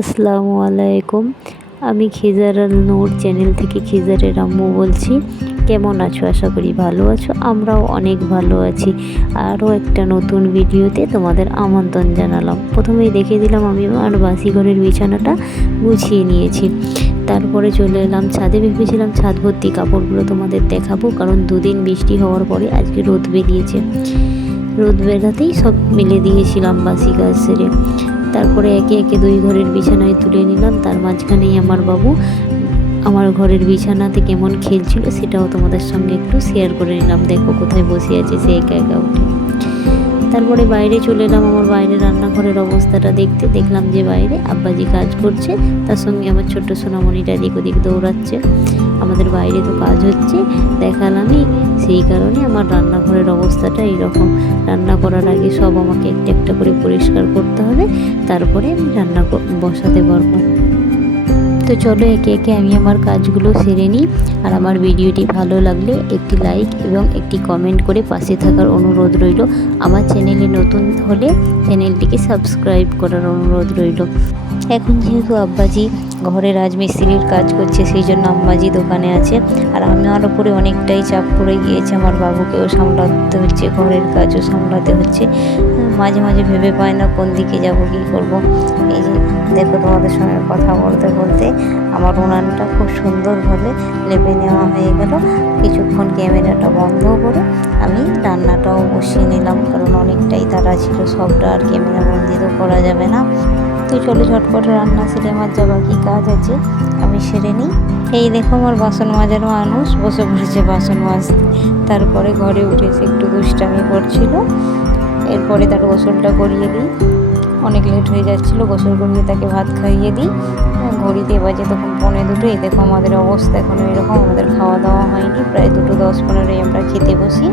আসসালামু আলাইকুম। আমি খিজারাল নূর চ্যানেল থেকে খিজারের আম্মু বলছি। কেমন আছো? আশা করি ভালো আছো। আমরাও অনেক ভালো আছি। আরও একটা নতুন ভিডিওতে তোমাদের আমন্ত্রণ জানালাম। প্রথমেই দেখে দিলাম আমি আমার বাসি ঘরের বিছানাটা গুছিয়ে নিয়েছি। তারপরে চলে এলাম ছাদে। ভেবেছিলাম ছাদ ভর্তি কাপড়গুলো তোমাদের দেখাবো, কারণ দুদিন বৃষ্টি হওয়ার পরে আজকে রোদ বেরিয়েছে। রোদ বেরাতেই সব মেলে দিয়েছিলাম বাসি কাজ সেরে। তারপরে একে একে দুই ঘরের বিছানায় তুলে নিলাম। তার মাঝখানেই আমার বাবু আমার ঘরের বিছানাতে কেমন খেলছিল সেটাও তোমাদের সঙ্গে একটু শেয়ার করে নিলাম। দেখো কোথায় বসে আছে সে একা একা উঠে। তারপরে বাইরে চলে এলাম আমার বাইরে রান্নাঘরের অবস্থাটা দেখতে। দেখলাম যে বাইরে আব্বাজি কাজ করছে, তার সঙ্গে আমার ছোট্ট সোনামণিটা এদিক ওদিক দৌড়াচ্ছে। আমাদের বাইরে তো কাজ হচ্ছে দেখালামই, সেই কারণে আমার রান্নাঘরের অবস্থাটা এইরকম। রান্না করার আগে সব আমাকে একটা একটা করে পরিষ্কার করতে হবে, তারপরে আমি রান্না বসাতে পারবো। তো চলো একে একে আমি আমার কাজগুলো সেরে নিই। আর আমার ভিডিওটি ভালো লাগলে একটি লাইক এবং একটি কমেন্ট করে পাশে থাকার অনুরোধ রইল। আমার চ্যানেলে নতুন হলে চ্যানেলটিকে সাবস্ক্রাইব করার অনুরোধ রইল। এখন যেহেতু আব্বাজি ঘরে রাজমিস্ত্রির কাজ করছে, সেই জন্য আম্মাজি দোকানে আছে। আর আমার ওপরে অনেকটাই চাপ পড়ে গিয়েছে, আমার বাবুকেও সামলাতে হচ্ছে, ঘরের কাজও সামলাতে হচ্ছে। মাঝে মাঝে ভেবে পাই না কোন দিকে যাব, কী করব। এই যে দেখো, তোমাদের সঙ্গে কথা বলতে বলতে আমার উনানটা খুব সুন্দরভাবে লেপে নেওয়া হয়ে গেল। কিছুক্ষণ ক্যামেরাটা বন্ধ করে আমি রান্নাটাও বসিয়ে নিলাম, কারণ অনেকটাই তাড়া ছিল, সবটা আর ক্যামেরা বন্দি তো করা যাবে না। তো চলো ঝটপট রান্না সেরে আমার যা বাকি কাজ আছে আমি সেরে নিই। এই দেখো আমার বাসন মাজার মানুষ বসে পড়েছে বাসন মাজতে। তারপরে ঘরে উঠেছে, একটু দুষ্টামি করছিল। এরপরে তার গোসলটা করিয়ে দিই, অনেক লেট হয়ে যাচ্ছিলো। গোসল করিয়ে তাকে ভাত খাইয়ে দিই। ঘড়িতে বাজে তখন 1:45। এই দেখো আমাদের অবস্থা এখনও এরকম। আমাদের খাওয়া দাওয়া হয়নি, প্রায় 2:10-15 আমরা খেতে বসি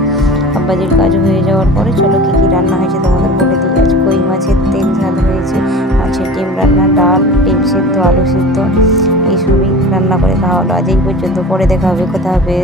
আব্বাজির কাজ হয়ে যাওয়ার পরে। চলো কী কী রান্না হয়েছে তোমাদের বলে দিই। আজ কই মাছের তেল ঝাল হয়েছে, মাছের ডিম রান্না, ডাল, ডিম সিদ্ধ, আলু সিদ্ধ, এইসবই রান্না করে খাওয়া হলো। আজ এই পর্যন্ত, পরে দেখা হবে। কোথা হবে।